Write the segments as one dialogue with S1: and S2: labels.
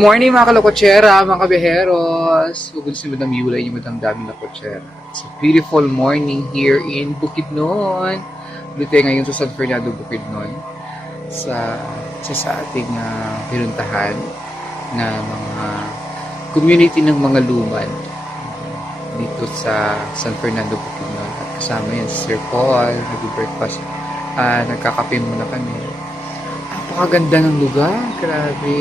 S1: Morning mga kalokotsera, mga kabeheros. Magulis ni Madam Yula, yung Madam Dami na kotsera. It's a beautiful morning here in Bukidnon. Dito ngayon sa San Fernando, Bukidnon. Sa, sa, sa ating uh, pinuntahan na mga community ng mga luman dito sa San Fernando, Bukidnon. At kasama yan si Sir Paul, nag-breakfast. Ah, nagkakape muna kami. Napakaganda ng lugar. Grabe.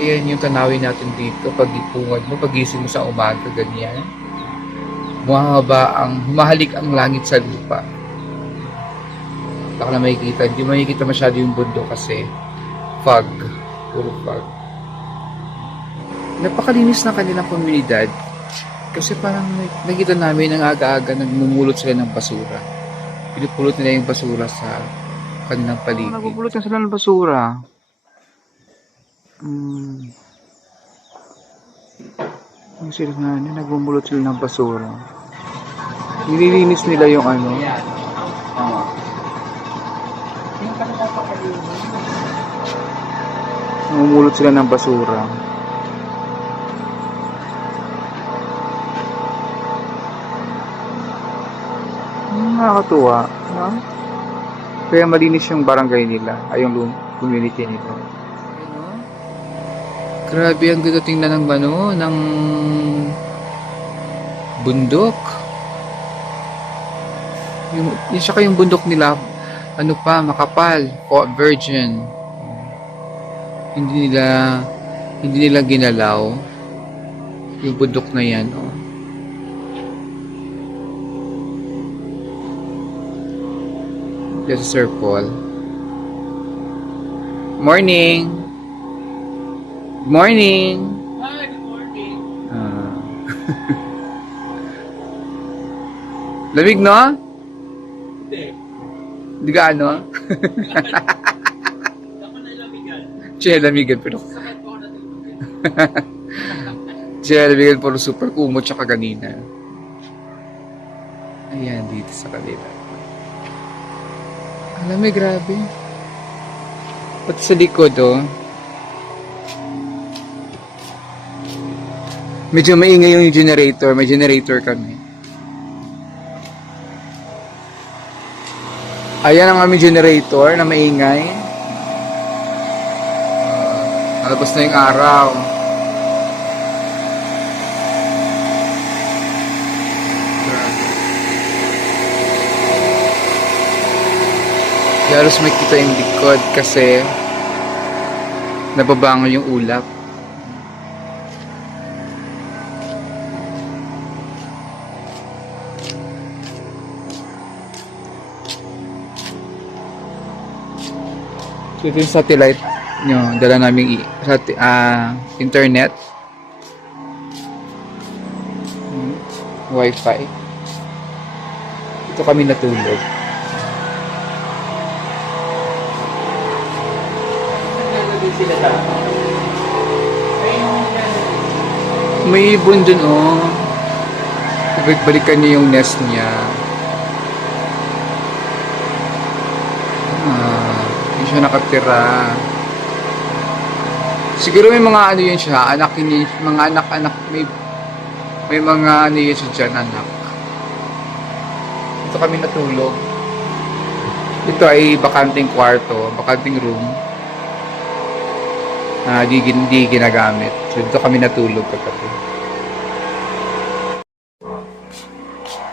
S1: Yan yung tanawin natin dito. Pag ipungad mo, pagising mo sa umaga, ganyan. Bumababa ang, humahalik ang langit sa lupa. Baka na makikita. Hindi makikita masyado yung bundok kasi fog. Puro fog. Napakalinis ng kanilang komunidad. Kasi parang nak- nakita namin ang aga-aga nagmumulot sila ng basura. Pinupulot nila yung basura sa kanilang paligid. Nagpupulot na sila ng basura. Hmm. Yung sila na, ano, nagmumulot sila ng basura. Nililinis nila yung ano. Ah. Namumulot sila ng basura. Nakakatuwa. No? Kaya malinis yung barangay nila, ay yung community nila. Grabe ang ganda tingnan ng ano, ng bundok. Yung, yung saka yung bundok nila, ano pa, makapal, o virgin. Hindi nila, hindi nila ginalaw. Yung bundok na yan, oh. Yes, Sir Paul. Morning! Good morning!
S2: Hi, good morning.
S1: Ah. Lamig, no?
S2: Hindi.
S1: Di ka ano?
S2: Ako na ilamigan.
S1: Siya lamigan pero siya lamigan pero super kumot siya kaganina. Ayan, dito sa kanila. Alam mo, grabe. Pati sa likod, oh. Medyo maingay yung generator. May generator kami. Ayan ang aming generator na maingay. Nalabas na yung araw. Halos may kita yung likod kasi nababango yung ulap. So ito yung satellite nyo, dala namin ah, internet. Hmm, Wi-Fi. Ito kami natulog. May ibon dun, oh. Balik-balikan niya yung nest niya. Ah, hindi siya nakatira. Siguro may mga ano yun siya, anak yun- mga anak-anak, may, may mga ano yun siya dyan, anak. Ito kami natulog. Ito ay bakanting kwarto, bakanting room. Ah, di, gin- di ginagamit. So, dito kami natulog kagabi.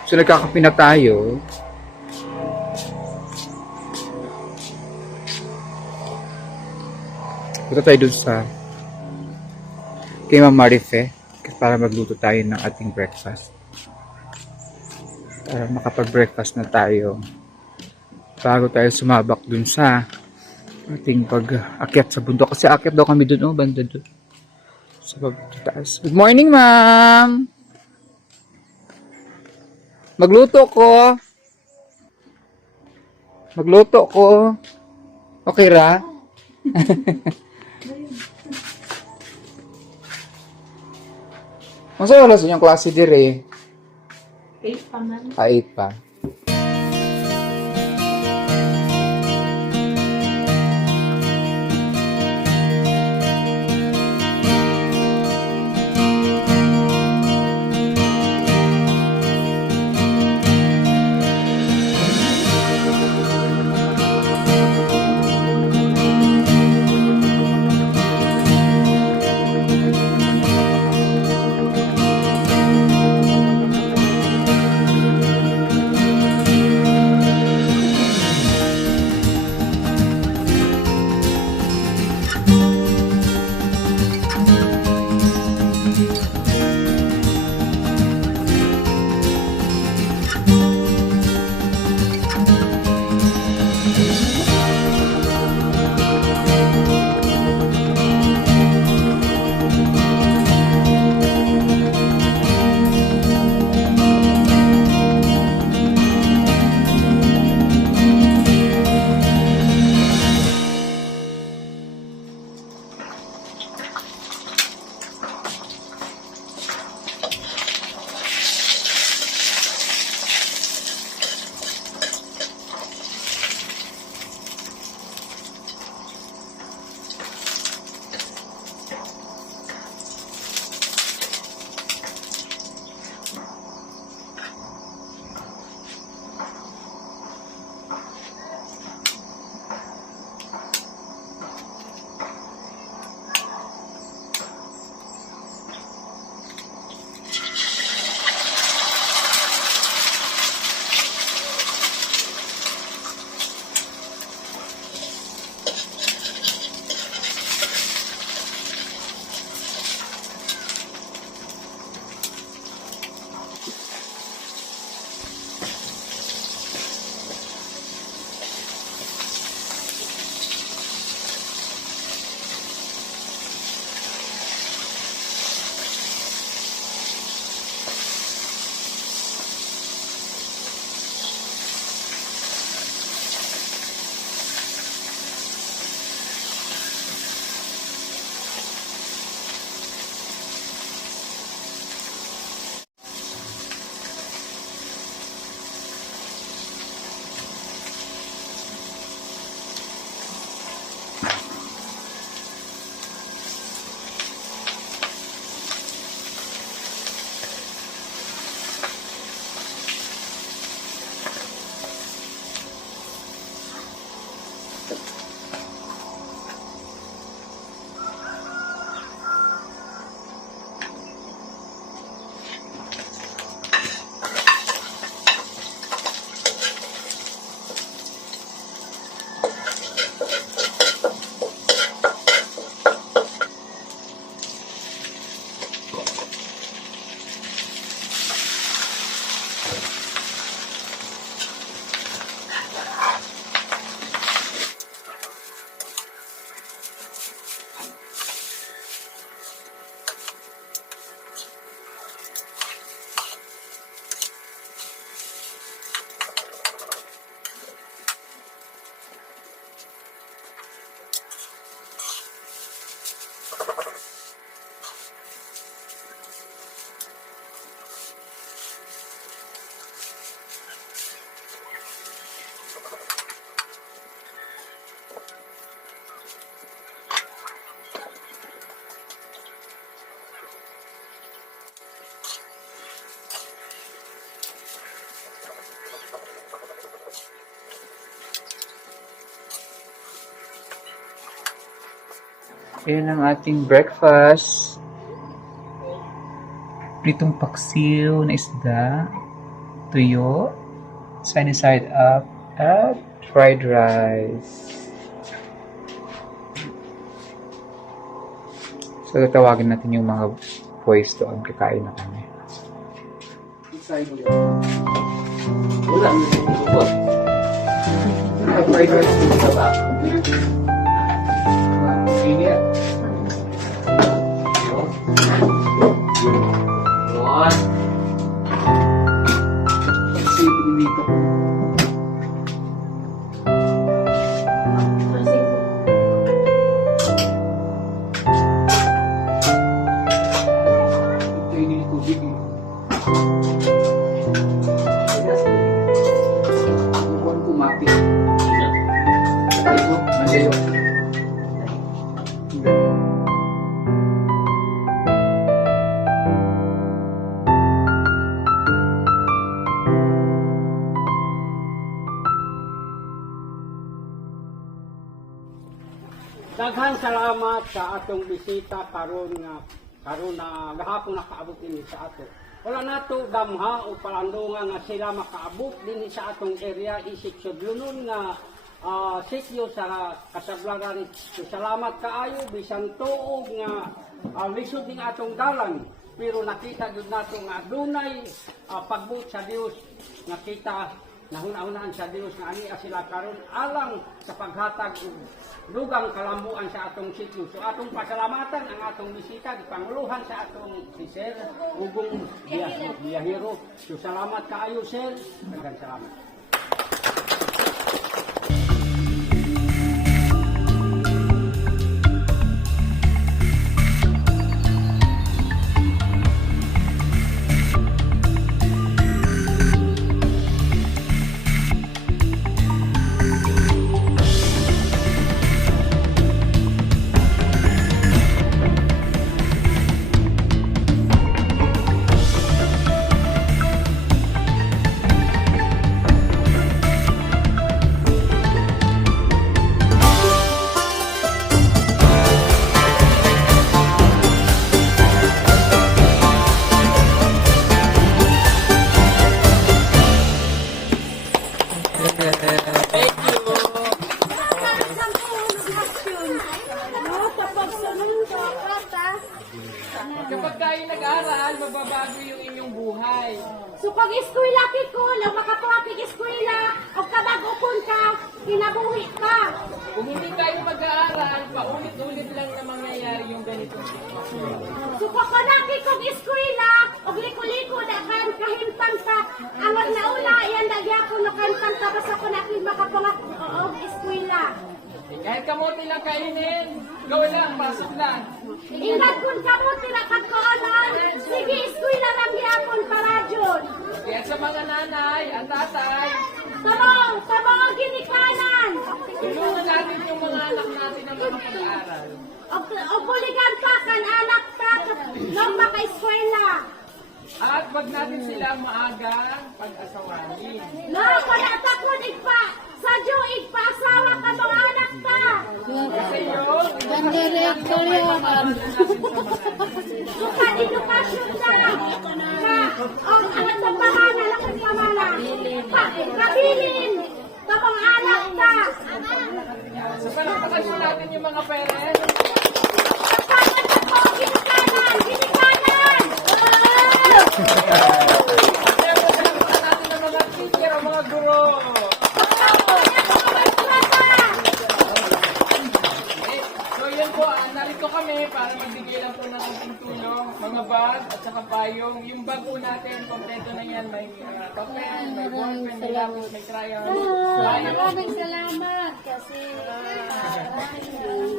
S1: So, nagkakape na tayo. Punta tayo dun sa kay Ma'am Marife para magluto tayo ng ating breakfast. Para makapag-breakfast na tayo bago tayo sumabak dun sa ating pag-akyat sa bundok. Kasi akyat daw kami dun, oh, banda dun. Sa bab- taas. Good morning, ma'am! Magluto ko. Magluto ko. Okay ra? Masa oras yung klase dire?
S3: Eight pa man.
S1: Ah, 8 pa. Ayan ang ating breakfast. Pritong paksiw na isda, tuyo, sunny side up, at fried rice. So, tatawagin natin yung mga boys doon. Kakain na kami.
S2: Wala, ba?
S1: Fried rice dito sa back.
S4: Daghan salamat sa atong bisita karon nga karon na gahapon nakaabot din sa ato. Wala nato damha o palandungan nga sila makaabot din sa atong area isip sudlunon nga ah, sityo sa kasablaran. So, salamat kaayo bisan tuog nga uh, lisod din atong dalan pero nakita gyud nato nga dunay ah, pagbuot sa Dios nakita nahuna-hunahan sa Dios nga ani sila karon alang sa paghatag og dugang kalambuan sa atong sityo. So atong pasalamatan ang atong bisita panguluhan sa atong si Sir Ugong Biyah- Biyahiro. So salamat kaayo Sir. Daghang salamat.
S5: Kung hindi kayo mag-aaral, paulit-ulit lang na mangyayari yung ganitong sitwasyon.
S3: So kakanaki kong eskwela, o liko-liko na kan kahimtang ka, ang nauna, yan nagya ko no kantang ka, basta ko nakin makapangak o eskwela.
S5: Kahit kamote lang kainin, gawin lang, pasok lang.
S3: Ingat kung kamo tinakagkaanan, sige eskwela lang yapon para dyan.
S5: Kaya sa mga nanay at tatay,
S3: Tamang, tamang ginikanan.
S5: tulungan natin yung mga anak natin na makapag-aral.
S3: O, o buligan ka kan anak ka, nang maka-eskwela.
S5: At wag natin silang maaga pag-asawanin.
S3: No, kaya takot igpa, sa Diyo igpa-asawa ka mga anak ka.
S5: Kasi yun, Gandirektor yun.
S3: Suka edukasyon sa ka. O, ang sa pangalan, ang pangalan. Pa, kabilin. Tapang anak ka.
S5: So, palakpakan mo natin yung mga parents.
S3: Kapag ako, ginikanan, ginikanan.
S5: Palakpakan natin ang mga teacher, mga guro. Eh, So yun po, ah, narito kami para magbigay lang po ng konting tulong, mga bag at saka payong. Yung bag po natin, kompleto na yan. May uh, papel, may ballpen, may lapis, may crayon. Maraming
S3: salamat kasi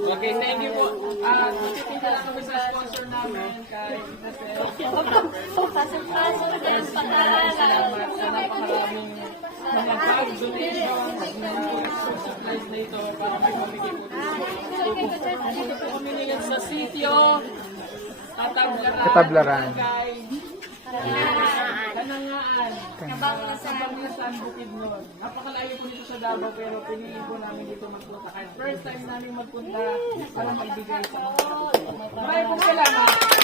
S5: Okay, thank you po. Ah, uh, lang kami sa sponsor namin kay Nasel.
S3: pasok-pasok din
S5: Maraming salamat sa napakaraming mga bag donation at mga supplies na ito para may mabigay po. Dito po kami ngayon sa sitio.
S1: Katablaran.
S5: Barangay. Kanangaan. Kabanglasan, Bukidnon. Napakalayo po dito sa Davao pero pinili po namin dito magpunta. First time namin magpunta para maibigay sa mga Maraming po salamat.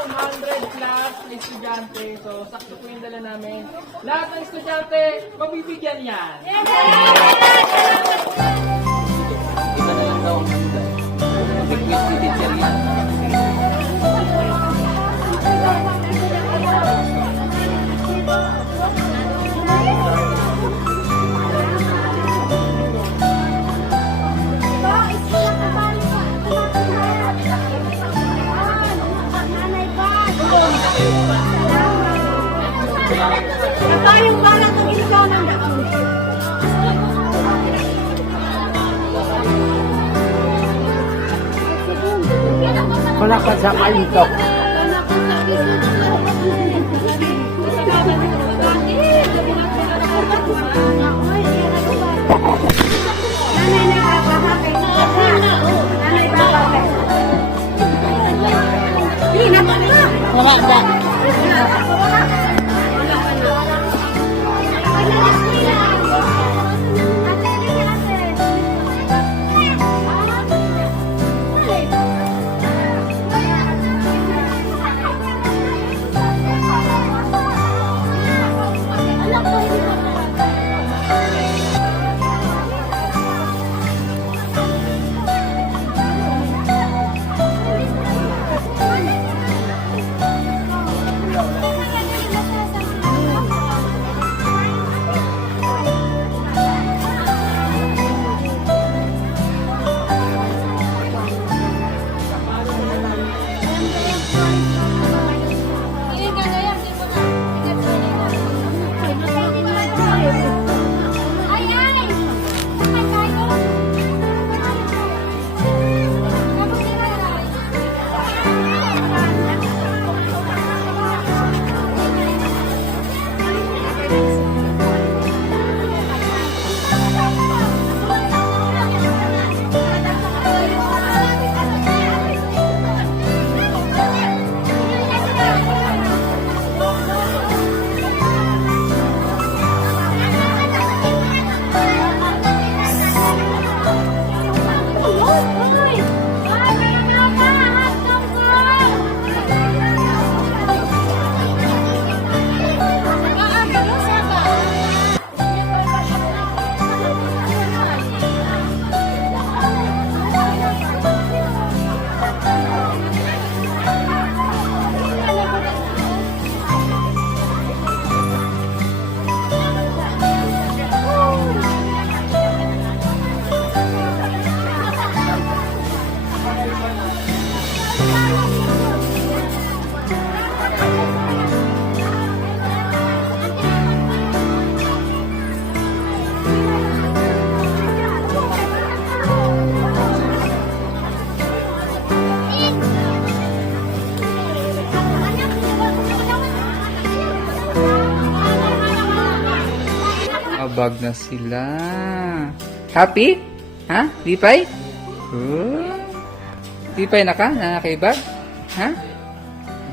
S5: 400 plus estudyante. So, sakto po yung dala namin. Lahat ng estudyante, mabibigyan yan. Yay!
S2: Iba na lang daw ang Mag-request yan.
S4: Wala ka sa malintok.
S3: Nanay
S1: Abag na sila. Happy? Ha? Lipay? Oh. Lipay na ka? Nakakaibag? Ha?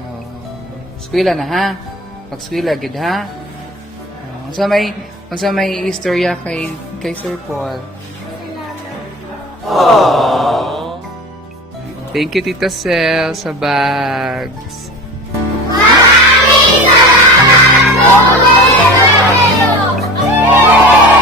S1: Oh. Skwila na ha? Pag-skwila, gid ha? Oh. Sa may, sa may istorya kay, kay Sir Paul. Thank you, Tita Sel, sa bags.
S3: Oh, Oh!